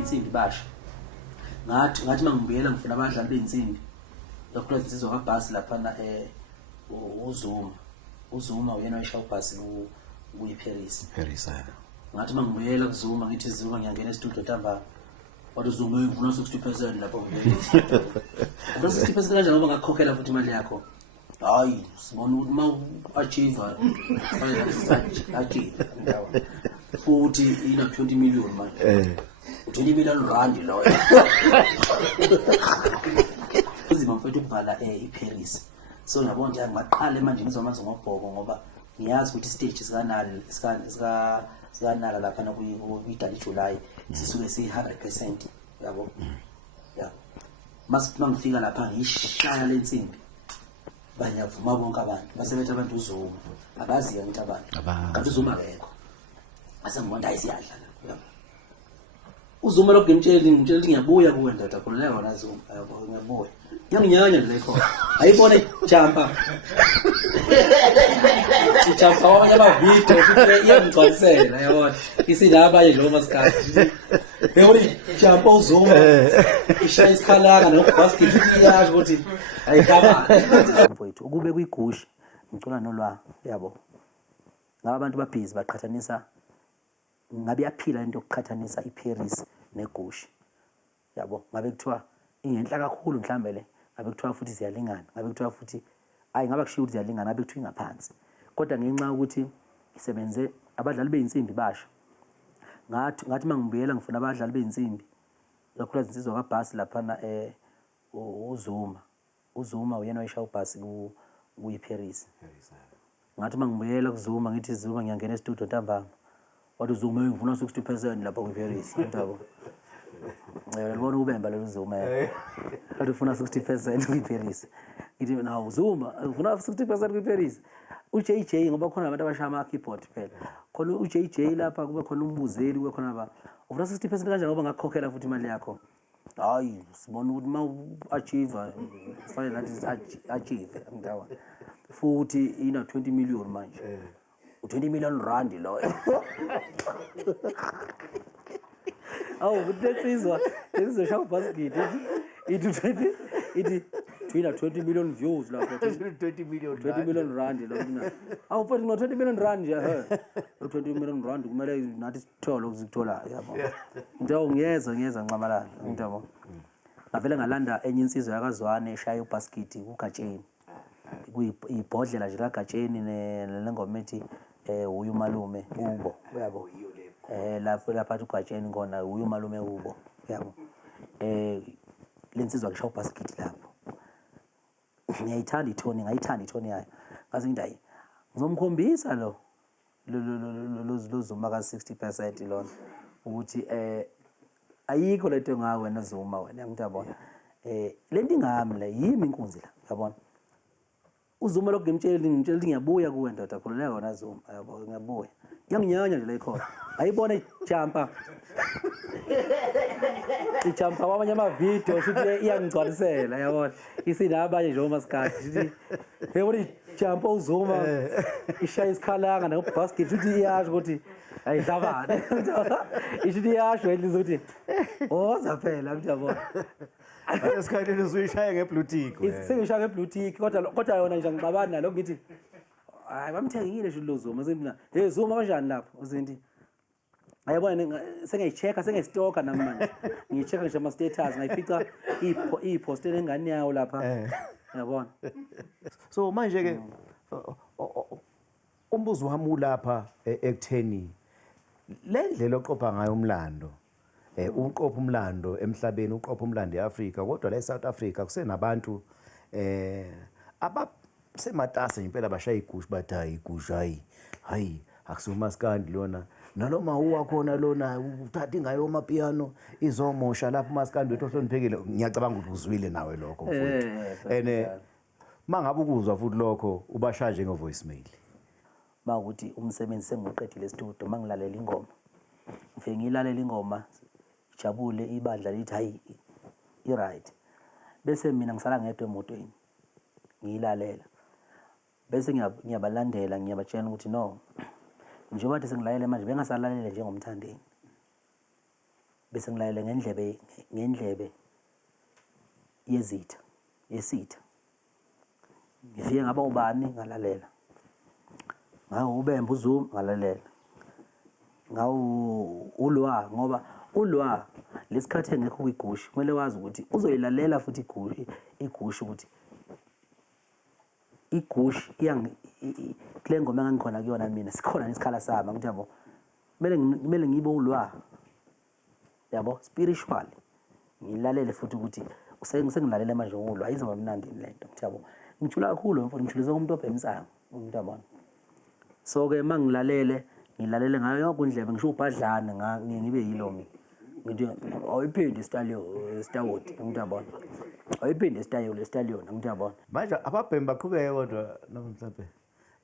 beyinsimbi basha ngathi mangibuyela ngifuna abadlali beyinsimbi lokho insizwa kabhasi lapha na uZuma uyena wayeshaya ubhasi kuyiParis ngathi mangibuyela kuZuma ngithi Zuma ngiyangena e-studio ntambama wathi uZuma ngifuna 60% lapho ngiParis 60% kanjani ngoba ngakukhokhela futhi imali yakho hayi sibona ukuthi ma achieve ndawo futhi ina 20 million manje 20 million rand lo uzima mfethu ukuvala iParis so ngiyabona ukuthi ngaqala manje ngizomanza ngobhoko ngoba ngiyazi ukuthi stage sikanala lapha na kuyidala July sisuke si 100% yabo yeah mangifika lapha ngishaya lensimbi banyavuma bonke abantu basebenza abantu uZuma abaziyo ukuthi abantu kanti uZuma akekho ase ngibona ayisiyadla uZuma lokho ngimtshela ngiyabuya kuwe ndoda khona leyo wona Zuma yabo ngiyabuya yanginyanya le khona ayibona jumpa jumpa wabanye abavideo futhi iyangigcwalisela yabona Izindaba lo masikhathi yabona jumpa uZuma ishaya isikhalanga nokubasket futhi iyazi ukuthi ayikaba mfowethu ukube kuyigushi ngicula nolwa yabo ngaba abantu babhizi baqhathanisa ngabe yaphila into yokuqhathanisa iParis negushi yabo ngabe kuthiwa ingenhla kakhulu mhlambe le ngabe kuthiwa futhi ziyalingana ngabe kuthiwa futhi ngaba kushiya ukuthi ziyalingana ngabe kuthiwa ingaphansi kodwa ngenxa ukuthi ngisebenze abadlali beyinsimbi basha ngathi mangibuyela ngifuna abadlali beyinsimbi lokho insizwa kabhasi lapha na uZuma uyena wayeshaya ubhasi kuyiParis ngathi mangibuyela kuZuma ngithi Zuma ngiyangena e-studio ntambama wathi uZuma ngifuna 60% lapha kuParis yabo ngiyabona ubemba lo Zuma wathi ufuna 60% kuParis ngithi na uZuma ufuna 60% kuParis uJJ ngoba khona abantu abashaya ama keyboard phela khona uJJ lapha kube khona umbuzeli kube khona ba ufuna 60% kanjani ngoba ngakukhokhela futhi imali yakho hayi sibona ukuthi ma achieve fanele nathi achieve ndawo futhi ina 20 million manje 20 million rand lo kutetsizwa lezosha basket ithi twina 20 million views lapho 20 million rand lo mina futhi no 20 million rand ya 20 million rand kumele nathi sithole ukuzithola yabo into ngiyeza ncamalala into ngavele ngalanda enye insizwa yakazwane eshaya ubasket kuGatsheni kuyibhodlela nje kaGatsheni nengoma ethi uyu malume ubo yabo lapha uGatsheni ngona uyu malume ubo yabo lensizwa ngishaya ubasket lapho ngiyayithanda ithoni yayo ngaze ngidayi ngizomkhombisa lo Zuma ka 60% lona ukuthi ayikho lento ngawe wena Zuma wena ngiyabona lento ingami la yimi inkunzi la yabona uZuma lokho ngimtshela ngiyabuya kuwe ndoda khona leyo wona Zuma yabo ngiyabuya yanginyanya nje la ikhona ayibona jumpa ijumpa wabanye amavideo futhi iyangigcwalisela yabona Izindaba nje masikhathi yabona jumpa uZuma ishaya isikhalanga nokubasket futhi iyazi ukuthi ayidabane ithi iyasho elizo ukuthi zaphela ngiyabona esikhathini usuyishaya ngeblue tick sengishaya ngeblue tick kodwa yona nje ngibabani nalo ngithi hayi bamthengile nje lo Zuma sengina Zuma kanjani lapho uzinti ayabona sengiyichecka sengistoka nami manje ngiyichecka nje ama status ngayifica ipost engane yawo lapha yabona so manje ke umbuzo wami lapha ekutheni lendlela oqopha ngayo umlando uqopha umlando emhlabeni uqopha umlando eAfrika kodwa la eSouth Africa kusenabantu abasematasa impela bashaya igushi bathi hayi igushi hayi akusumaskandi lona nanoma uwakhona lona uthatha ingayo amapiano izomosha lapha umaskandi wethu ohloniphekile ngiyacabanga ukuthi uzwile nawe lokho mfowethu mangabe ukuzwa futhi lokho ubashaje ngevoicemail mawukuthi umsebenzi sengiqedile e-studio mangilalela ingoma ngifike ngilalela ingoma jabule ibandla lithi hayi right bese mina ngisala ngedwa emotweni ngiyilalela bese ngiyabalandela ngiyabatshela ukuthi no njengoba sengilalele manje bengasalalele nje ngomthandeni bese ngilalela ngendlebe yesitha ngifike ngaba ubani ngalalela ngawo ubembe uZuma ngalalela ngawo ulwa ngoba ulwa lesikhathi engekho kwigushi kumele wazi ukuthi uzoyilalela futhi igushi ukuthi igushi kule ngoma engikhona kuyona mina sikhona nesikhala sami ngithi yabo kumele ngibe ulwa yabo spiritual ngilalele futhi ukuthi sengilalela manje ulwa ayizoba mnandi lento ngithi yabo ngijula kakhulu mfowethu ngijulisa umuntu obhemisayo ngithi yabo so ke mangilalele ngayo yonke indlebe ngisho ubhadlana ngibe yilomi ngithi ayiphindi stawoti ngithi yabo ayiphindi stallion ngithi yabo manje ababhemi baqhubeke kodwa namhlanje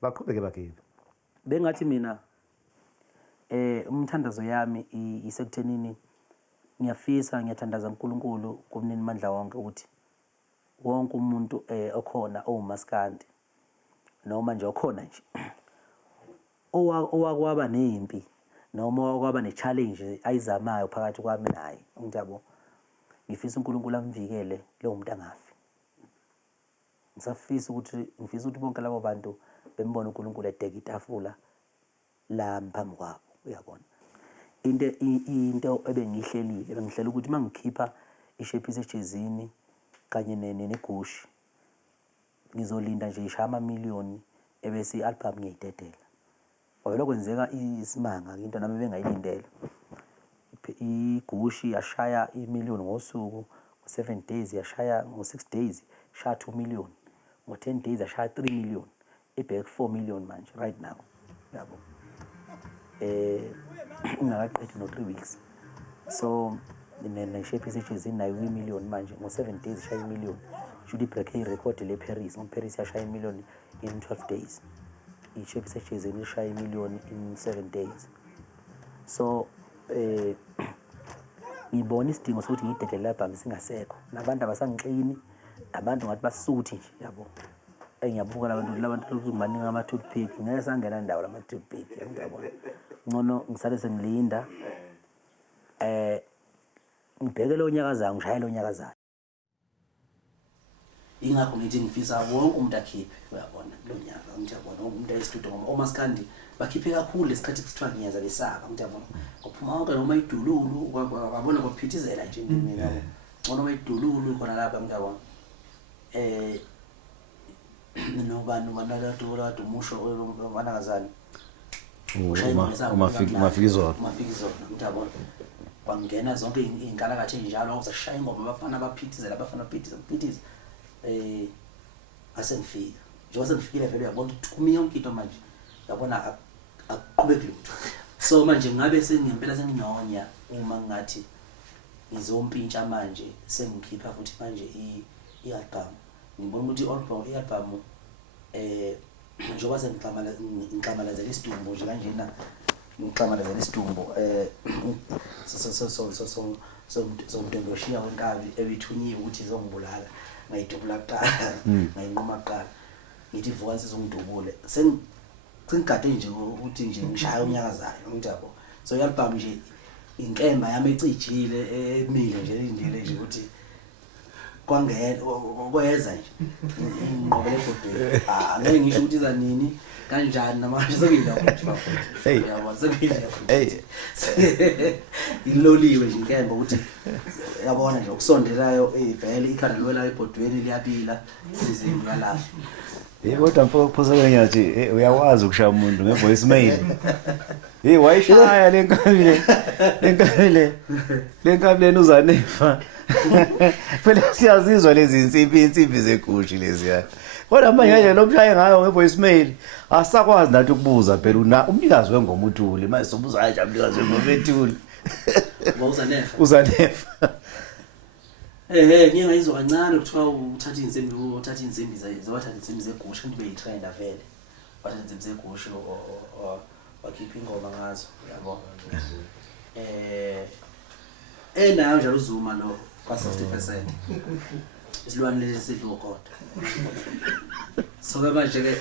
baqhubeke bakibe bengathi mina umthandazo yami isekuthenini ngiyathandaza uNkulunkulu kumnini mandla wonke ukuthi wonke umuntu okhona owumaskandi noma nje okhona nje owakwaba nempi noma owakwaba ne-challenge ayizamayo phakathi kwami naye ngithi yabo ngifisa uNkulunkulu amvikele lo muntu angafi ngifisa ukuthi bonke labo bantu bembona uNkulunkulu edeka itafula la phambi kwabo uyabona into ebengihlela ukuthi mangikhipha ishape esejezini kanye negushi ngizolinda nje ishaya amamiliyoni ebese i-album ngiyidedela ngoba lokwenzeka isimanga into nami bengayilindele igushi yashaya imiliyoni ngosuku ngo7 days yashaya ngo6 days shaya 2 million ngo10 days yashaya 3 million ibhek 4 million manje right now yabo ngakaqedi no 3 weeks so ne-shape esejezini nayo i-million manje ngo7 days shaya i-million should break i-record le Paris Paris yashaya i-million in 12 days i-shape esejezini ishaya i-million in 7 days so ngibona isidingo sokuthi ngidedele album singasekho nabantu abasangixini abantu ngathi basuthi nje yabo engiyabuka labantu lokuzimaninga ama-toothpick ngeke sangena ndawo lama-toothpick yabona ngcono ngisale sengilinda ngibheke lo nyakazayo ngishaye lo nyakazayo ingakho ngithi ngifisa wonke umuntu akhiphe uyabona lo nyaka ngithi yabona umuntu estudio ngoba omaskandi bakhiphe kakhulu lesikhathi kuthiwa ngiyaza besaba ngithi yabona ngophuma wonke noma idululu wabona kwaphithizela nje mina ngcono bayidululu khona lapha ngithi yabona nobani manala umusho obanakazana umafikizona ngithi yabona kwangena zonke inkalakathe njalo awuzashaya ingoma abafana baphithizela abafana baphithiza asengifika njengoba sengifikile vele uyabona ukuthi kumi yonke into manje yabona aqubeke lutho so manje ngabe sengempela senginonya uma ngathi ngizompintsha manje sengikhipha futhi manje i-album ngibona ukuthi i-album njengoba sengiqamalazela isidumbu nje kanjena ngiqamalazela isidumbu so mntondoshiya wenkabi ebithunyiwe ukuthi izongibulala ngayidubula kuqala ngayinquma kuqala ngithi vuka sizongidubule sengigade nje ukuthi nje ngishaya unyakazayo ngithi yabo so i-album nje inkemba yami ecijile emile nje indlela nje ukuthi kwangena kweza nje ingqobele ebhodweni ngeke ngisho ukuthi iza nini kanjani namanje sekuyila ukuthi bafowethu yabo sekuyila iloliwe nje inkemba ukuthi yabona nje ukusondelayo ibhele ikhanda lwela ebhodweni liyabila izinto yalahle kodwa mfoko kuphosa kwenyathi uyawazi ukushaya umuntu ngevoice mail wayishaya lenkabi lena uzanefa phela siyazizwa lezi insimbi zegushi leziya kodwa manje lo mshaye ngayo ngevoice mail asakwazi nathi ukubuza phela umnikazi wengoma uthuli manje sobuza hayi umnikazi wengoma ethuli uzanefa ngeke ngayizwa kancane kuthiwa uthatha insimbi zegusha kanti beyitrainer vele wathatha insimbi zegusha wakhipha ingoma ngazo yabo nayo njalo uZuma lo kwa 60% isilwane lesi sidlo kodwa so manje ke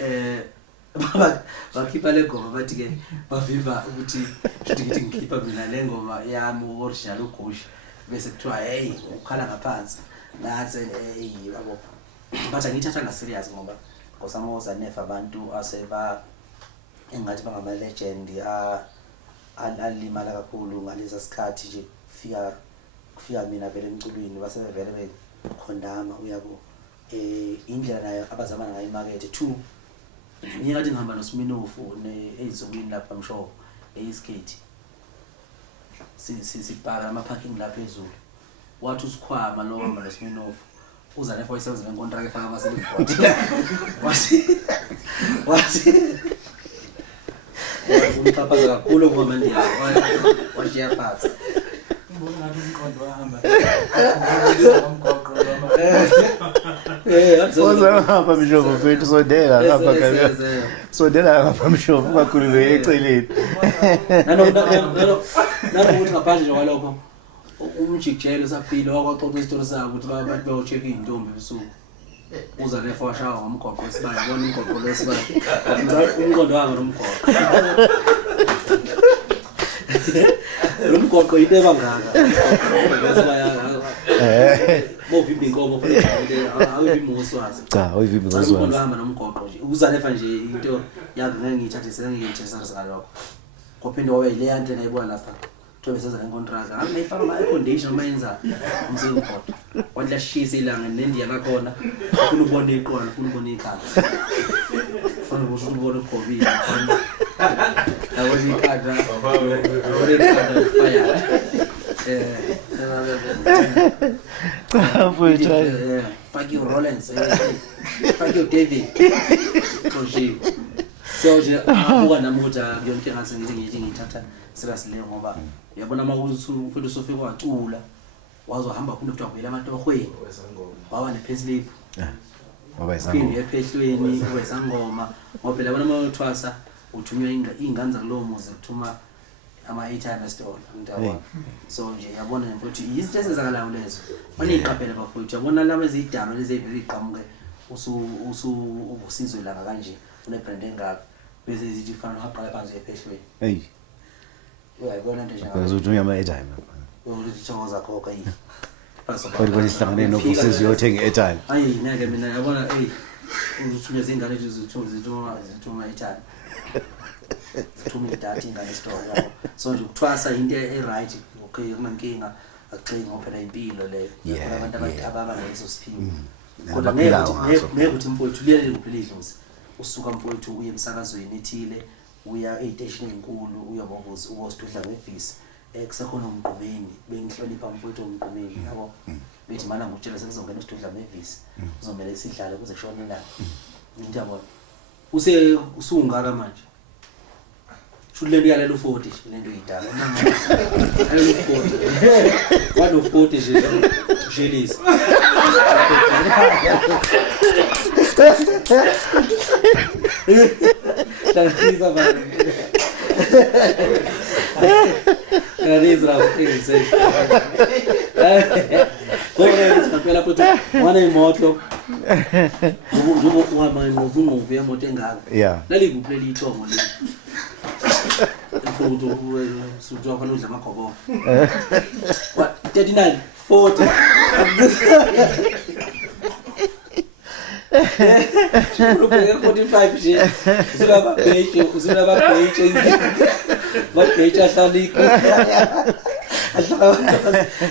bakhipha le ngoma bathi ke bavimba ukuthi ngithi ngikhipha mina le ngoma yami original uGush bese kuthiwa hey ukhala ngaphansi ngathi hey yabo bathi ngithatha nga serious ngoba ngosamoza nefa abantu aseba engathi bangama legend alimala kakhulu ngaleza sikhathi nje kufika mina vele emculweni basebevele bekhondama uyabo indlela nayo abazamana ngayo imakethe 2 ngiyathi ngihamba noSminofu ezizobini lapha msho eyiskate sibhaka ama parking la phezulu wathi usikhwama lo hamba noSminofu uza nefa wayisebenza ngenkontrakt efaka amaseli wathi umphapaza kakhulu ngoba manje wathi yaphatha ngibona ngathi umqondo wahamba ngapha mshovu mfethu sondela ngapha kabisa sondela ngapha mshovu ungakhulule eceleni nanokuthi ngaphandle kwalokho umjikjelo saphila wakwaxoxa isitori sabo ukuthi abantu bayocheka izintombi ebusuku uza nefa washawa ngomgoqo wesibali bona umgoqo lwesibali umqondo wami nomgoqo lo mgoqo into ebangaka bovimba inkomo futhi awuvimba ngoswazi cha awuvimba ngoswazi umqondo wami nomgoqo nje uzanefa nje into yazi ngeke ngiyithathise ngeke ngiyithesa ngalokho kophinde wabe ile yanto nayibona lapha thobe senza ngenkontrakt angayifaka ama air condition mayenza umzimba kodwa wadla shisa ilanga nendiya lakhona ufuna ubona iqolo ufuna ubona ikhaya ufuna ubona uGobile awona ikhaya fire fuck you Rollins fuck you David Koshi so nje abuka namuda yonke ngase ngithi ngithatha serious le ngoba uyabona mawuthi ufuna usofika wacula wazohamba khona kuthiwa vele amatohweni wawa nepayslip waba isangoma phinde ephehlweni wesangoma ngoba phela bona mawuthwasa uthunywa ingane kulowo muzi kuthuma ama 800 store ndaba so nje yabona mfowethu izinto ezenzakalayo lezo maniqaphela bafowethu yabona laba ezidama lezi evele iqhamuke ubusizwe la kanje une brand engaka bese zithi fana waqala phansi ephehlweni hey uyayibona nje njalo uzothunya ama airtime ukuthi thokoza khokha yini kodwa sihlangane nobusizi yothenga airtime hayi ngeke mina yabona uzothunya izingane lezi zithuma airtime zithuma idatha ingane store yabo so nje ukuthwasa into right okay kunankinga akuxinga ngophela impilo leyo abantu ababa lezo siphiwo kodwa ngeke uthi mfowethu liyele kuphela idlozi usuka mfowethu uye emsakazweni ethile uya e-station enkulu uyabovuza ubositudla ngevisi kusakhona umgqumeni bengihlonipha mfowethu umgqumeni yabo bethi mana ngutshela sekuzongena isitudla ngevisi uzomela sidlale kuze kushone la into yabo usungaka manje shulelo yalela u40 lento idala ayo 40 walo 40 nje jelisi Tantiza bana. Realiza ukise. Kore ngicapela futhi wana imoto. Ubuzo uhamba ngovumo vya moto engaka. yeah Lali kuplela ithongo le. Mfundo suthi wafana udla amagobo. What 39 40 Shukuru 45 nje. Usula babheje. Babheje asaliko.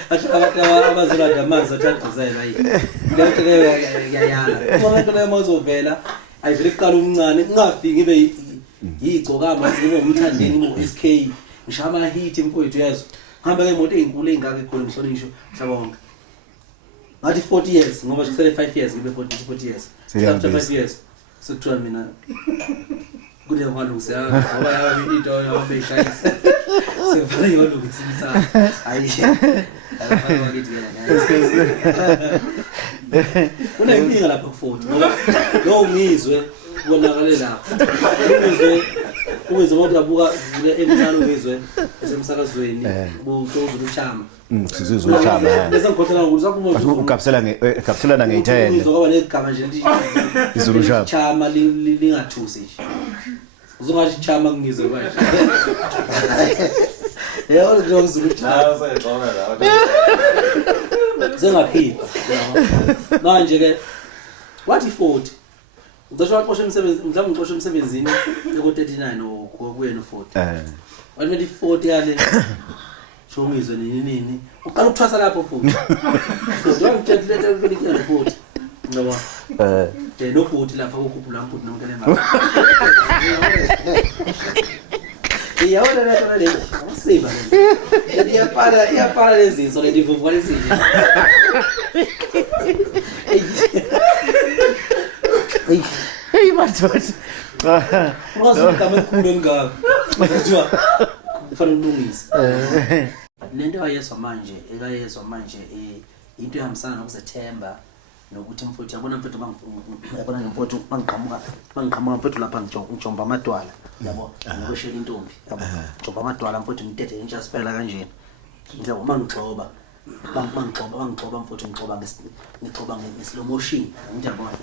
Ahlala abazula damanzi athandizela yi. Lento leyo yayala. Umuntu leyo mawuzovela ayivele iqala umncane kungafiki ibe Igcokama zibe Mthandeni uSK ngishama hit mfowethu yazo. Ngihamba ngemoto ezinkulu ezingaka ekhona ngishonisho mhlaba wonke. Ngathi 40 years ngoba kusele 5 years ngibe 40 years. After 5 years sekuthiwa mina kule kwalungisa ngoba yabe into yabe ishayisa. Sevele yolungisa. Hayi. Alafana ngithi yena. Kuna impinga lapha ku40 ngoba lo ungizwe bonakale lapha. Uweze ukuthi abuka vule emncane uwezwe esemsakazweni butoza uChama. Sizwe uChama. Bese ngikhothela ukuthi sakumuntu ukapselana nge10. Uzokuba negama nje lithi Izulu Chama. Chama lingathusi nje. uzongathi chama ngizwe manje yebo ngizozulu chama sayixoxa la zengaphila manje ke wathi 40 uzasho waxosha emsebenzi mhlawumbe ngixosha emsebenzini eko39 okuyena 40 wathi 40 yale so ngizwe nini uqala ukuthwasa lapho futhi so ngithethe ukuthi 40 ngoba no bhuti lapha ukukhuphula umbhuti nonke lemali iyawona lento le usiba le iyapala lezinso le divuvuka lezinto hey madoda ngazukama ekhulu engaka kuthiwa kufanele ulungise lento ayezwa manje into ehambisana nokuzethemba nokuthi mfowethu yabona mfowethu yabona mfowethu bangiqhamuka mfowethu lapha ngijomba amadwala yabo ngokweshela intombi yabo ngijomba amadwala mfowethu ngithethe intsha siphela kanjena ngidla uma ngixoba bangixoba mfowethu ngixoba ngeslow motion ngiyabona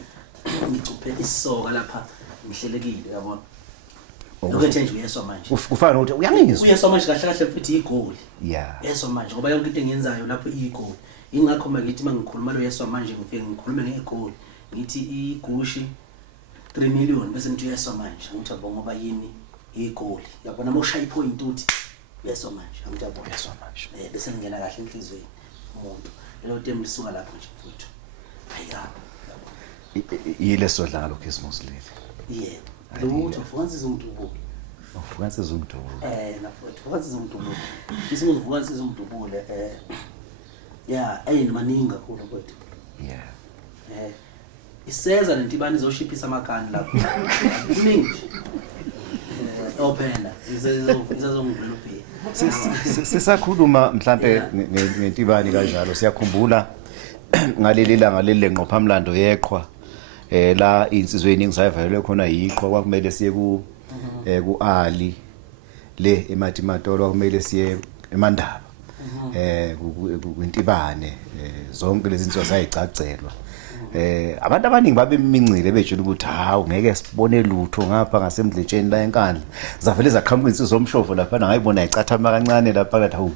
ngicuphe isoka lapha ngihlelekile yabona lokho nje uyeswa manje ufana ukuthi uyangizwa uyeswa manje kahle kahle mfowethu igoli yeah yeswa manje ngoba yonke into engiyenzayo lapho igoli ingakho ngithi mangikhuluma lo yeswa manje ngifike ngikhulume ngegoli ngithi igushi 3 million bese ngithi yeswa manje ngithi yabo ngoba yini igoli yabona moshaya ipoint uthi yeswa manje ngithi yabo yeswa manje bese ngena kahle enhlizweni umuntu lelo tem lisuka lapho nje mfuthu ayabo yile sodla lokho esimosile yebo lutho ufukansiza umuntu ubuke ufukansiza umuntu nafuthu ufukansiza umuntu ubuke isimuvukansiza umuntu ubule yeah maningi kakhulu kodwa yeah iseza lentibani izoshiphisa amakani lapho kuningi ophena izazongivela ubhe sisakhuluma mhlambe ngentibani kanjalo siyakhumbula ngaleli langa leli ngqopha mlando yeqhwa la insizweni ngisayivalelwe khona yiqhwa kwakumele siye ku Ali le eMatimatolo kwakumele siye eMandaba kwintibane zonke lezi zinto zayicacelwa abantu abaningi babemincile bejula ukuthi hawu ngeke sibone lutho ngapha ngasemdletsheni la enkandla zavele zaqhamuka insizwe zomshofo lapha ngayibona ayicathama kancane lapha kathi hawu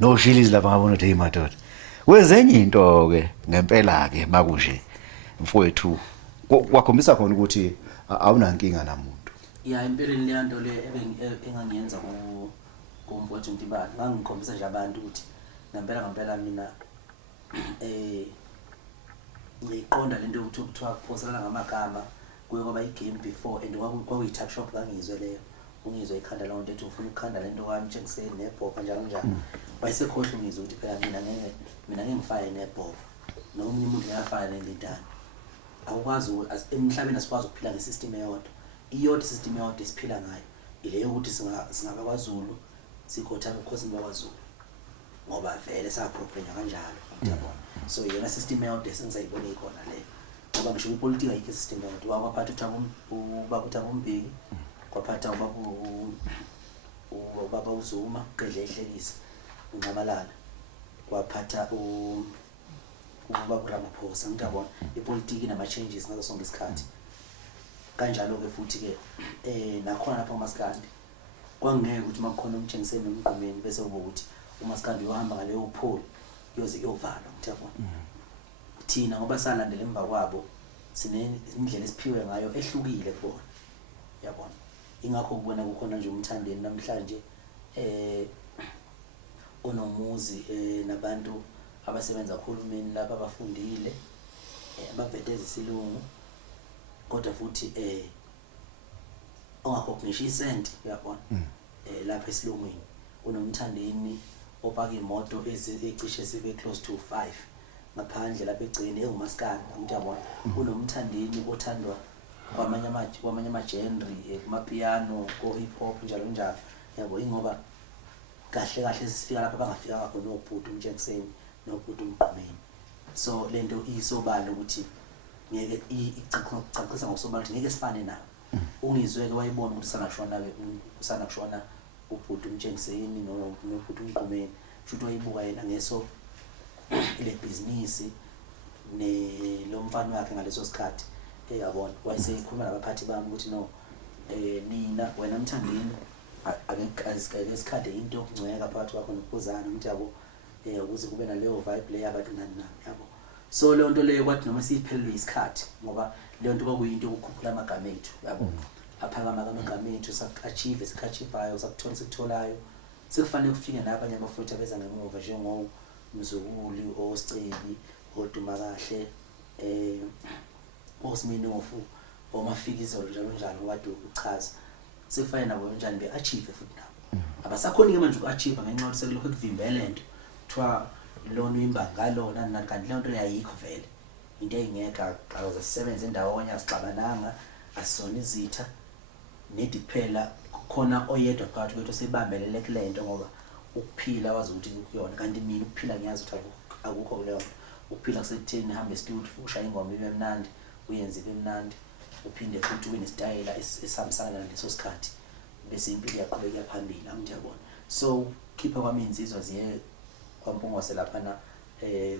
noshilizi lapha ngabona ukuthi hey madoda wezenye into ke ngempela ke makunje mfowethu kwakhombisa khona ukuthi awunankinga namuntu yeah impeleni leyanto le engangiyenza kumfowethu Ntibane ngangikhombisa nje abantu ukuthi ngempela mina ngiqonda lento ukuthi kuthiwa kuphoselana ngamagama kuye kwaba igame before and kwakuyi-tuck shop ngangizwe leyo ungizwe ikhanda lawo nto ethi ufuna ukukhanda lento kwami njengiseni nebhova njalo wayesekhohle ungizwe ukuthi phela mina ngingifane nebhova nomunye umuntu uyafana nendidane awukwazi emhlabeni asikwazi ukuphila ngesystem eyodwa system eyodwa esiphila ngayo ile yokuthi singabakwaZulu sikhotha ubukhosini bakwaZulu ngoba vele saprophenya kanjalo uyabona so yena system eyodwa esengizayibona ikhona le ngoba ngisho ipolitiki ayikho system eyodwa waphatha ubaba uMbeki kwaphatha ubaba uZuma qedle ehlekisa unqabalala kwaphatha ubaba uRamaphosa ngiyabona ipolitiki nama changes ngaso sonke isikhathi kanjalo ke futhi ke nakhona lapha uMaskandi kwangeke ukuthi makukhona umtshengiseni nomqomeni bese kube ukuthi uMaskandi uhamba ngaleyo poll yoze iyovalwa ngiyabona thina ngoba salandela emva kwabo sinendlela esiphiwe ngayo ehlukile kubona yabona ingakho kubona kukhona nje uMthandeni namhlanje onomuzi nabantu abasebenza kuhulumeni lapha abafundile abaveteza isilungu kodwa futhi ongakho ngisho isenti uyabona lapha esilungwini unoMthandeni opaka imoto ezicishe sibe close to 5 ngaphandle lapha egcini engumaskani ngiyabona unoMthandeni othandwa kwamanye ama-genre kumapiano ko-hip hop njalo njalo yabo ingoba kahle kahle sifika lapha bangafika khona nobhuti umtshengiseni nobhuti umqomeni so lento isobala ukuthi ngeke icacisa ngosobala ukuthi ngeke sifane nabo ungizweke wayibona ukuthi sanakushona ubhuti umtshengiseni nobhuti umqomeni futhi wayibuka yena ngeso ile business lo mfana wakhe ngaleso sikhathi yabona wayesekhuluma nabaphathi bami ukuthi no nina wena Mthandeni ake sikhade into yokungcweka phakathi kwakho nokuphuzana ukuthi yabo ukuze kube naleyo vibe leyo abantu nani yabo. So leyo nto leyo kwathi noma siyiphelelwe isikhathi ngoba leyo nto kwakuyinto yokukhuphula amagama ethu yabo. Aphakama amagama ethu sachieve sikhachivayo sakutholayo sekufanele kufike nabanye abafowethu abeza ngemuva njengo Mzukuli oSiceli oDumakahle oSminofu oMafikizolo njalo wade ukuchaza sekufanele nabo njani beachieve futhi nabo abasakhoni ke manje ukuachieve ngenxa yokuthi sekulokho kuvimbela lento kuthiwa lona imbanga lona nani kanti lento yayikho vele into eyingeka akaze sisebenze endawonye asixabananga asizona izitha nedi kuphela khona oyedwa phakathi kwethu sebambelele kulento ngoba ukuphila wazi ukuthi kuyona kanti mina ukuphila ngiyazi ukuthi akukho kuleyo ukuphila kusekutheni hambe studio ushaye ingoma ibe mnandi uyenze ibe mnandi uphinde futhi ube nesitayela esihambisana naleso sikhathi bese impilo yaqhubeka phambili angiyabona. So khipha kwami insizwa ziye kwampungose lapha na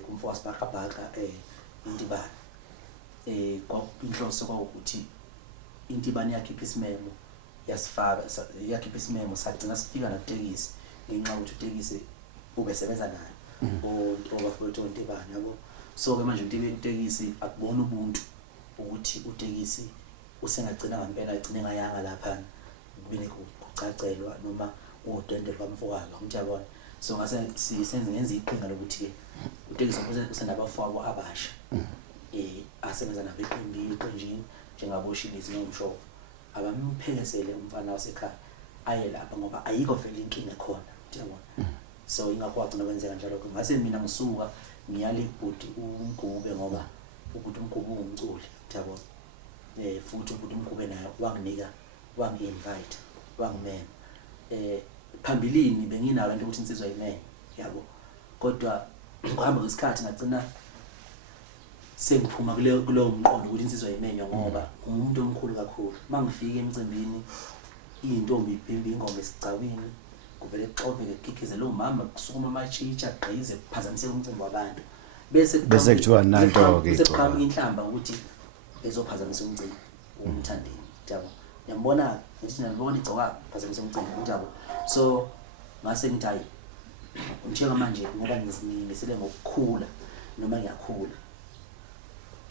kumfo wasibhakabhaka Intibane inhloso kwakuthi Intibane yakhipha isimemo yasifaka yakhipha isimemo sagcina sifika nakutekisi ngenxa ukuthi utekisi ubesebenza naye obafowethu Intibane yabo. So ke manje utekisi akubona ubuntu ukuthi utekisi usengagcina ngempela agcine ngayanga lapha kubene kucacelwa noma udende lwamfowabo ngiyabona. So ngase sisenze ngenza iqhinga lokuthi ke utekisi usenabafowabo abasha asebenza nabeqenjini njengaboshilisi nomshovu abamphekesele umfana wasekhaya aye lapha ngoba ayikho vele inkinga khona ngiyabona. So ingakho wagcina kwenzeka njalo ke ngase mina ngisuka ngiyale ibhudi umgube ngoba ukuthi umgube ungumculi ngiyabona futhi ukuthi umgube naye wangi-invite wangimema phambilini benginayo into ukuthi insizwa imene yabo kodwa ngohamba kwesikhathi ngagcina sengiphuma kuleyo mqondo ukuthi insizwa imenywa ngoba umuntu omkhulu kakhulu mangifika emcimbini intombi ibhimbi ingoma esicawini kuvele kuxoveke kukhikizela umama kusukuma amachitsha agqize kuphazamise umcimbi wabantu bese kuthiwa nanto ke seqhamuka inhlamba ukuthi ezophazamisa umcimbi uMthandeni yabo. Ngiyambona ngithi nalibona igcoka phazamisa umcimbi njalo. So ngase ngithi hayi njengoba manje ngoba ngizimisele ngokukhula noma ngiyakhula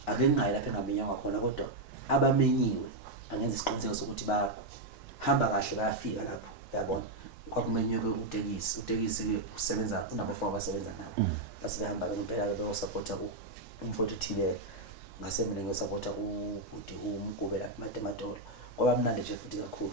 ake ngingayi lapha engamenywa khona kodwa abamenyiwe angenza isiqiniseko sokuthi bahamba kahle bayafika lapho yabona. Kwakumenywe utekisi usebenza unabafowabo abasebenza nabo basebehamba ngempela beyosupport umfowethu Thibela ngase mina ngiyosupporta ubhuti umgube lapha eMatematolo kwaba mnandi nje futhi kakhulu.